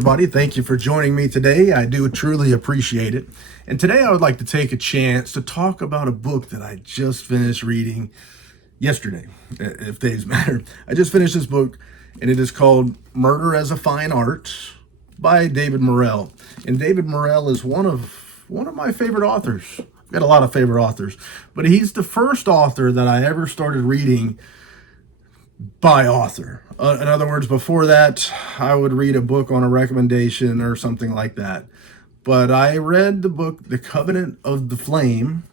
everybody. Thank you for joining me today. I do truly appreciate it. And today I would like to take a chance to talk about a book that I just finished reading yesterday, if days matter. I just finished this book, and it is called Murder as a Fine Art by David Morrell. And David Morrell is one of my favorite authors. I've got a lot of favorite authors, but he's the first author that I ever started reading by author. In other words, before that, I would read a book on a recommendation or something like that. But I read the book, The Covenant of the Flame,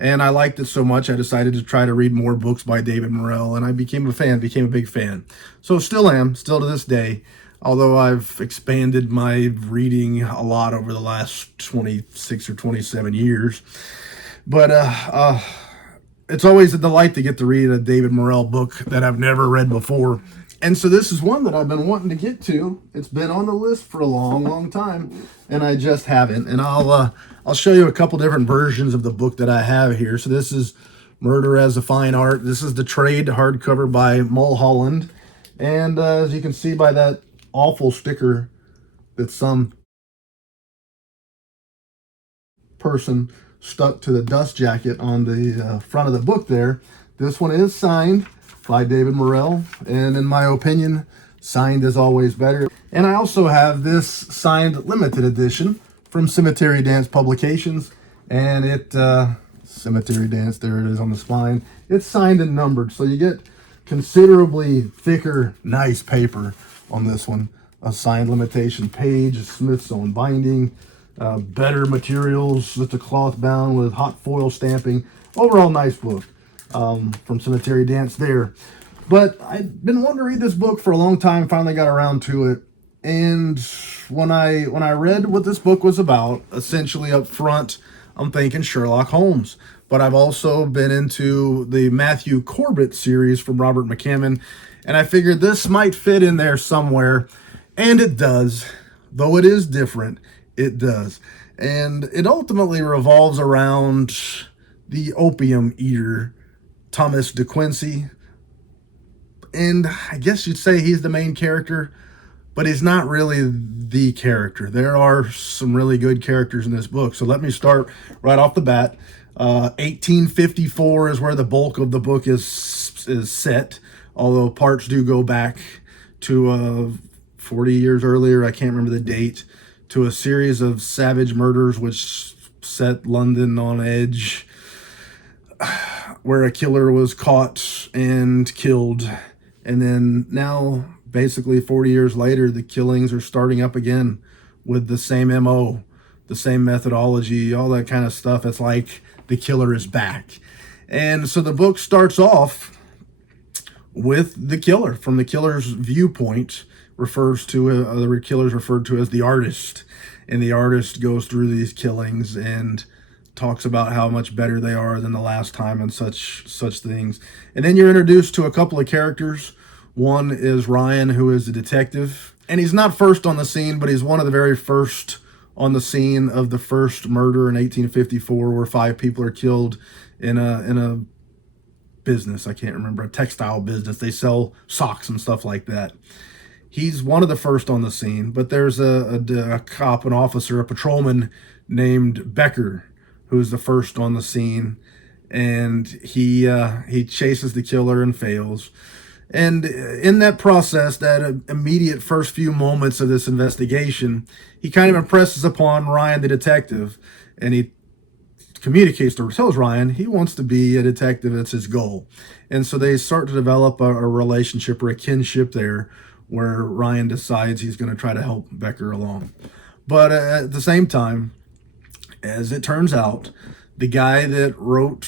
and I liked it so much, I decided to try to read more books by David Morrell, and I became a big fan. So still to this day, although I've expanded my reading a lot over the last 26 or 27 years. But it's always a delight to get to read a David Morrell book that I've never read before. And so this is one that I've been wanting to get to. It's been on the list for a long time, and I just haven't. And I'll show you a couple different versions of the book that I have here. So this is Murder as a Fine Art. This is the trade hardcover by Mulholland. And as you can see by that awful sticker that some person stuck to the dust jacket on the front of the book there. This one is signed by David Morrell, and in my opinion, signed is always better. And I also have this signed limited edition from Cemetery Dance Publications, and Cemetery Dance, there it is on the spine. It's signed and numbered, so you get considerably thicker, nice paper on this one. A signed limitation page, Smith's own binding, better materials with the cloth bound with hot foil stamping. Overall nice book from Cemetery Dance there. But I've been wanting to read this book for a long time, finally got around to it. And when I read what this book was about, essentially up front, I'm thinking Sherlock Holmes. But I've also been into the Matthew Corbett series from Robert McCammon, and I figured this might fit in there somewhere, and it does. Though it is different, it does. And it ultimately revolves around the opium eater, Thomas de Quincey. And I guess you'd say he's the main character, but he's not really the character. There are some really good characters in this book. So let me start right off the bat. 1854 is where the bulk of the book is set, although parts do go back to 40 years earlier. I can't remember the date. To a series of savage murders which set London on edge, where a killer was caught and killed. And then now, basically 40 years later, the killings are starting up again with the same MO, the same methodology, all that kind of stuff. It's like the killer is back. And so the book starts off with the killer, from the killer's viewpoint, the killer's referred to as the artist. And the artist goes through these killings and talks about how much better they are than the last time and such things. And then you're introduced to a couple of characters. One is Ryan, who is a detective. And he's not first on the scene, but he's one of the very first on the scene of the first murder in 1854, where 5 people are killed in a business. I can't remember, a textile business. They sell socks and stuff like that. He's one of the first on the scene, but there's a cop, an officer, a patrolman named Becker, who's the first on the scene, and he chases the killer and fails. And in that process, that immediate first few moments of this investigation, he kind of impresses upon Ryan, the detective, and he tells Ryan he wants to be a detective. It's his goal. And so they start to develop a relationship or a kinship there, where Ryan decides he's going to try to help Becker along. But at the same time, as it turns out, the guy that wrote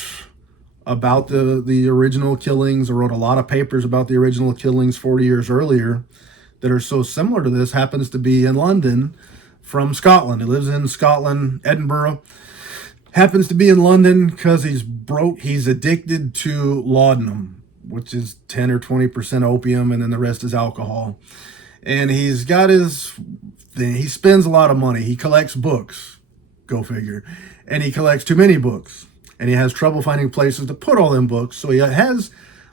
about the original killings, or wrote a lot of papers about the original killings 40 years earlier that are so similar to this, happens to be in London from Scotland. He lives in Scotland, Edinburgh. Happens to be in London because he's broke. He's addicted to laudanum, which is 10 or 20% opium, and then the rest is alcohol. And he's got he spends a lot of money. He collects books, go figure. And he collects too many books. And he has trouble finding places to put all them books. So he has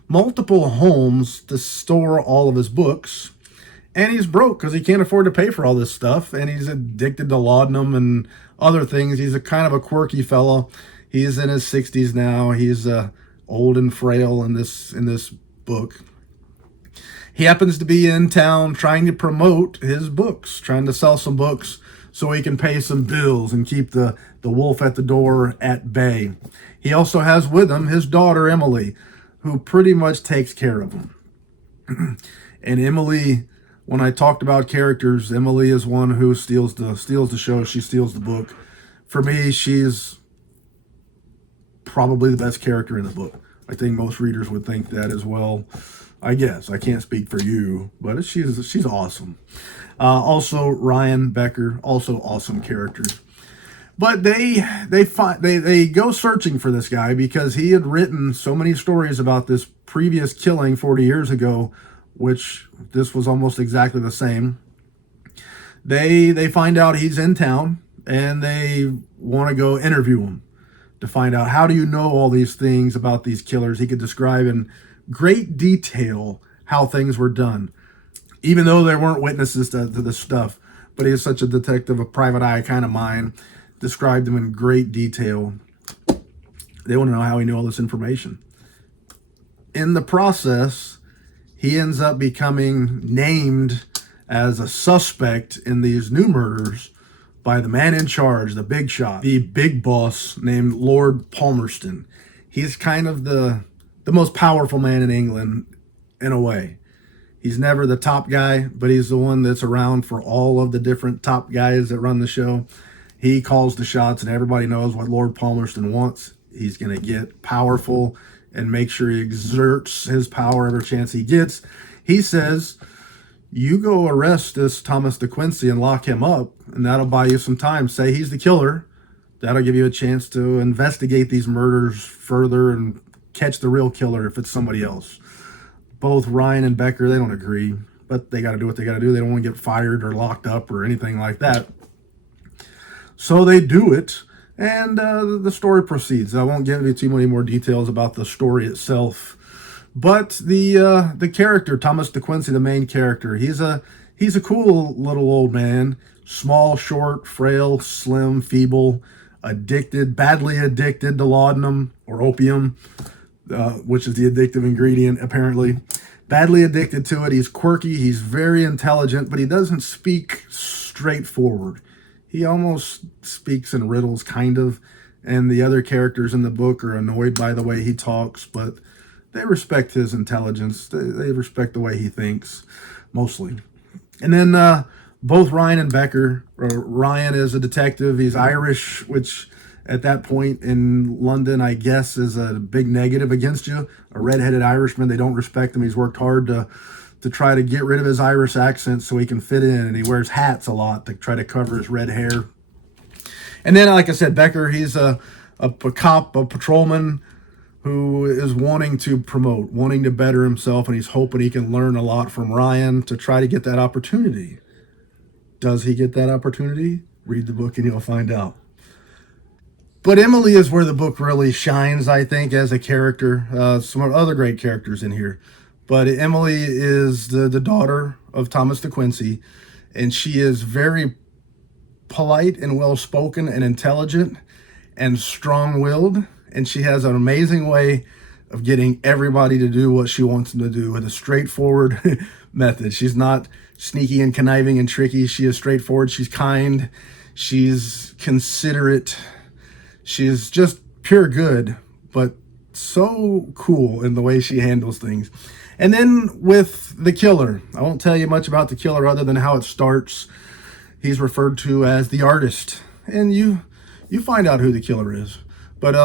multiple homes to store all of his books. And he's broke because he can't afford to pay for all this stuff, and he's addicted to laudanum and other things. He's a kind of a quirky fellow. He's in his 60s now. He's old and frail in this book. He happens to be in town trying to promote his books, trying to sell some books so he can pay some bills and keep the wolf at the door at bay. He also has with him his daughter, Emily, who pretty much takes care of him. And Emily, when I talked about characters, Emily is one who steals the show. She steals the book. For me, she's probably the best character in the book. I think most readers would think that as well. I guess I can't speak for you, but she's awesome. Also, Ryan Becker, also awesome character. But they go searching for this guy because he had written so many stories about this previous killing 40 years ago, which this was almost exactly the same. They find out he's in town, and they want to go interview him to find out, how do you know all these things about these killers? He could describe in great detail how things were done, even though there weren't witnesses to this stuff. But he is such a detective, a private eye kind of mind, described them in great detail. They want to know how he knew all this information. In the process, he ends up becoming named as a suspect in these new murders by the man in charge, the big shot, the big boss named Lord Palmerston. He's kind of the most powerful man in England in a way. He's never the top guy, but he's the one that's around for all of the different top guys that run the show. He calls the shots, and everybody knows what Lord Palmerston wants. He's going to get powerful and make sure he exerts his power every chance he gets. He says, you go arrest this Thomas de Quincey and lock him up, and that'll buy you some time. Say he's the killer. That'll give you a chance to investigate these murders further and catch the real killer if it's somebody else. Both Ryan and Becker, they don't agree, but they got to do what they got to do. They don't want to get fired or locked up or anything like that. So they do it, and the story proceeds. I won't give you too many more details about the story itself. But the character, Thomas de Quincey, the main character, he's a cool little old man, small, short, frail, slim, feeble, badly addicted to laudanum or opium, which is the addictive ingredient, apparently. Badly addicted to it. He's quirky, he's very intelligent, but he doesn't speak straightforward. He almost speaks in riddles, kind of, and the other characters in the book are annoyed by the way he talks, but they respect his intelligence. They respect the way he thinks, mostly. And then both Ryan and Becker, Ryan is a detective. He's Irish, which at that point in London, I guess, is a big negative against you. A redheaded Irishman, they don't respect him. He's worked hard to try to get rid of his Irish accent so he can fit in, and he wears hats a lot to try to cover his red hair. And then, like I said, Becker, he's a cop, a patrolman who is wanting to promote, wanting to better himself, and he's hoping he can learn a lot from Ryan to try to get that opportunity. Does he get that opportunity? Read the book and you'll find out. But Emily is where the book really shines, I think, as a character. Some other great characters in here. But Emily is the daughter of Thomas de Quincey, and she is very polite and well-spoken and intelligent and strong-willed, and she has an amazing way of getting everybody to do what she wants them to do with a straightforward method. She's not sneaky and conniving and tricky. She is straightforward. She's kind. She's considerate. She's just pure good, but so cool in the way she handles things. And then with the killer, I won't tell you much about the killer other than how it starts. He's referred to as the artist, and you find out who the killer is. But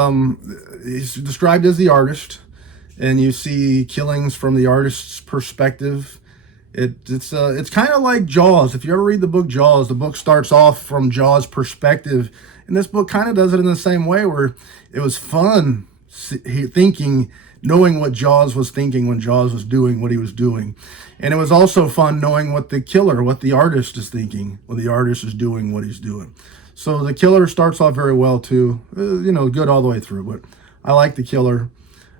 he's described as the artist, and you see killings from the artist's perspective. It's kind of like Jaws. If you ever read the book Jaws, the book starts off from Jaws' perspective, and this book kind of does it in the same way, where it was fun knowing what Jaws was thinking when Jaws was doing what he was doing. And it was also fun knowing what the artist is thinking when the artist is doing what he's doing. So the killer starts off very well too, good all the way through. But I like the killer.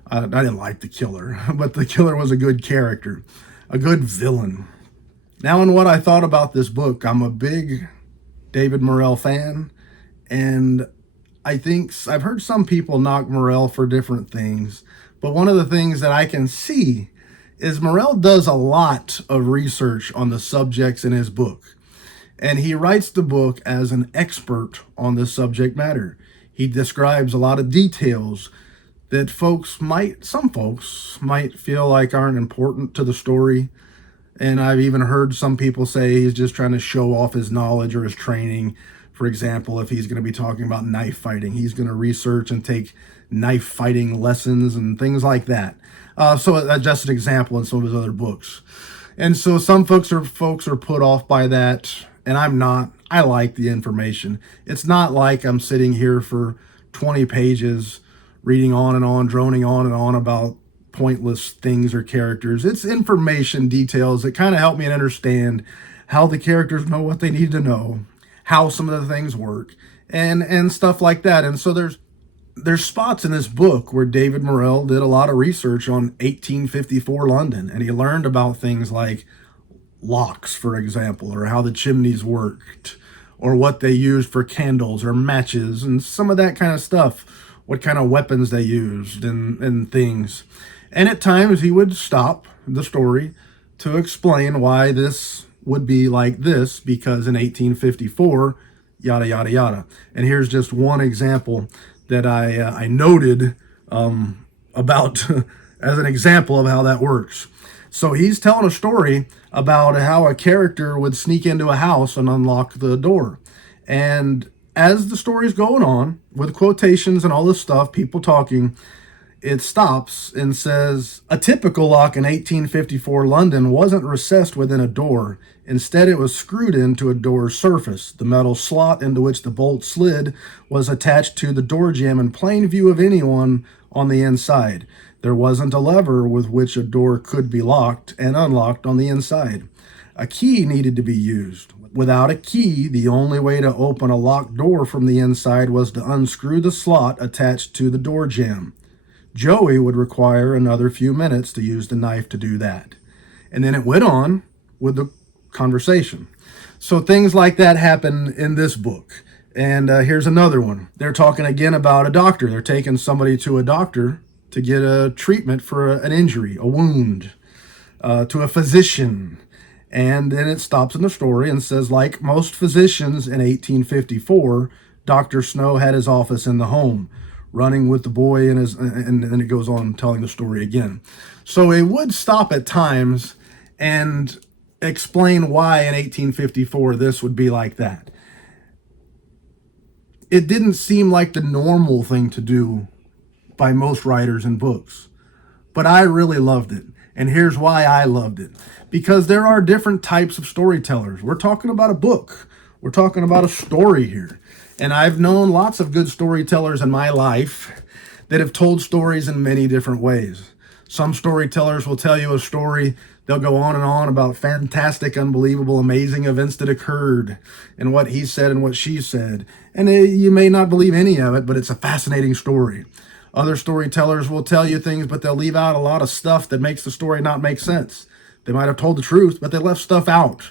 I didn't like the killer, but the killer was a good character, a good villain. Now, in what I thought about this book, I'm a big David Morrell fan, and I think I've heard some people knock Morrell for different things, but one of the things that I can see is Morrell does a lot of research on the subjects in his book, and he writes the book as an expert on this subject matter. He describes a lot of details that some folks might feel like aren't important to the story. And I've even heard some people say he's just trying to show off his knowledge or his training. For example, if he's going to be talking about knife fighting, he's going to research and take knife fighting lessons and things like that. So that's just an example in some of his other books. And so some folks are put off by that, and I'm not. I like the information. It's not like I'm sitting here for 20 pages reading on and on, droning on and on about pointless things or characters. It's information details that kind of help me understand how the characters know what they need to know, how some of the things work, and stuff like that. And so there's spots in this book where David Morrell did a lot of research on 1854 London, and he learned about things like locks, for example, or how the chimneys worked, or what they used for candles or matches, and some of that kind of stuff, what kind of weapons they used and things. And at times he would stop the story to explain why this would be like this, because in 1854, yada, yada, yada. And here's just one example that I noted about as an example of how that works. So he's telling a story about how a character would sneak into a house and unlock the door. And as the story's going on, with quotations and all this stuff, people talking, it stops and says, a typical lock in 1854 London wasn't recessed within a door. Instead, it was screwed into a door's surface. The metal slot into which the bolt slid was attached to the door jamb in plain view of anyone on the inside. There wasn't a lever with which a door could be locked and unlocked on the inside. A key needed to be used. Without a key, the only way to open a locked door from the inside was to unscrew the slot attached to the door jamb. Joey would require another few minutes to use the knife to do that. And then it went on with the conversation. So things like that happen in this book. And here's another one. They're talking again about a doctor. They're taking somebody to a doctor to get a treatment for an injury, a wound, to a physician. And then it stops in the story and says, like most physicians in 1854, Dr. Snow had his office in the home, running with the boy and then it goes on telling the story again. So it would stop at times and explain why in 1854 this would be like that. It didn't seem like the normal thing to do by most writers and books, but I really loved it. And here's why I loved it. Because there are different types of storytellers. We're talking about a book. We're talking about a story here. And I've known lots of good storytellers in my life that have told stories in many different ways. Some storytellers will tell you a story. They'll go on and on about fantastic, unbelievable, amazing events that occurred and what he said and what she said. And you may not believe any of it, but it's a fascinating story. Other storytellers will tell you things, but they'll leave out a lot of stuff that makes the story not make sense. They might have told the truth, but they left stuff out.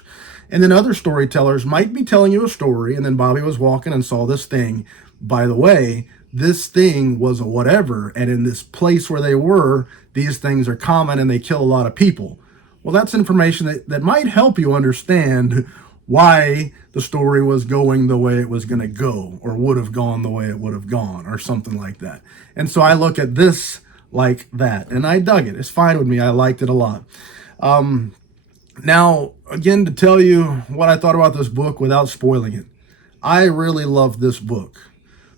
And then other storytellers might be telling you a story, and then Bobby was walking and saw this thing. By the way, this thing was a whatever, and in this place where they were, these things are common and they kill a lot of people. Well, that's information that might help you understand why the story was going the way it was going to go, or would have gone the way it would have gone, or something like that. And so I look at this like that, and I dug it. It's fine with me. I liked it a lot. Now, again, to tell you what I thought about this book without spoiling it, I really loved this book.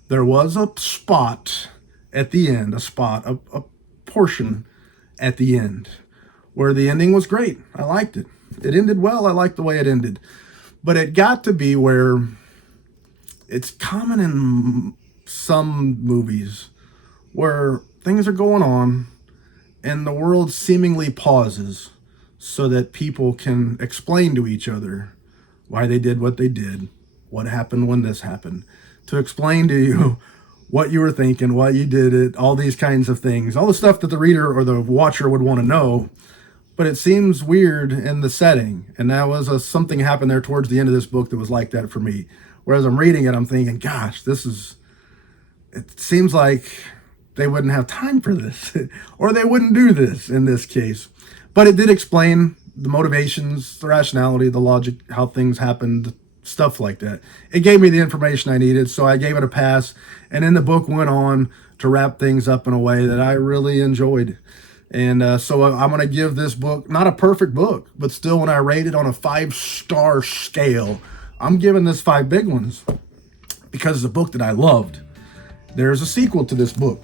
There was a spot at the end, a portion at the end, where the ending was great. I liked it. It ended well. I liked the way it ended. But it got to be where it's common in some movies where things are going on and the world seemingly pauses so that people can explain to each other why they did what they did, what happened when this happened, to explain to you what you were thinking, why you did it, all these kinds of things, all the stuff that the reader or the watcher would want to know. but it seems weird in the setting. And that was something happened there towards the end of this book that was like that for me. Whereas I'm reading it, I'm thinking, gosh, it seems like they wouldn't have time for this or they wouldn't do this in this case. But it did explain the motivations, the rationality, the logic, how things happened, stuff like that. It gave me the information I needed, so I gave it a pass. And then the book went on to wrap things up in a way that I really enjoyed. And so I'm going to give this book, not a perfect book, but still when I rate it on a 5-star scale, I'm giving this 5 big ones because it's a book that I loved. There's a sequel to this book.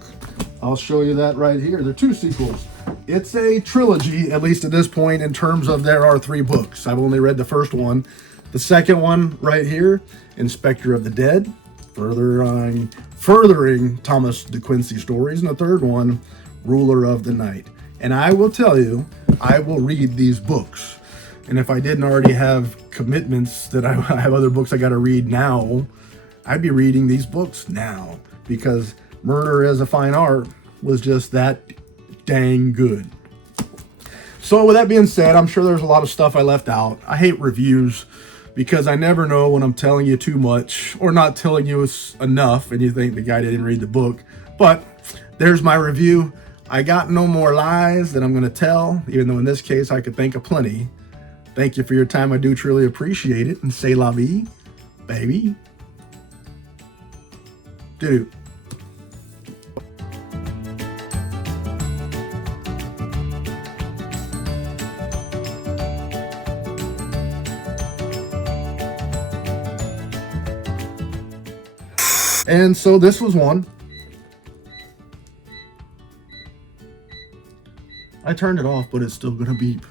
I'll show you that right here. There are 2 sequels. It's a trilogy, at least at this point, in terms of there are 3 books. I've only read the first one. The second one right here, Inspector of the Dead, furthering Thomas de Quincey stories. And the third one, Ruler of the Night. And I will tell you, I will read these books. And if I didn't already have commitments that I have other books I got to read now, I'd be reading these books now. Because Murder as a Fine Art was just that dang good. So with that being said, I'm sure there's a lot of stuff I left out. I hate reviews because I never know when I'm telling you too much or not telling you enough and you think the guy didn't read the book. But there's my review. I got no more lies that I'm going to tell, even though in this case I could think of plenty. Thank you for your time. I do truly appreciate it. And say la vie, baby. Dude. And so this was one. I turned it off, but it's still going to beep.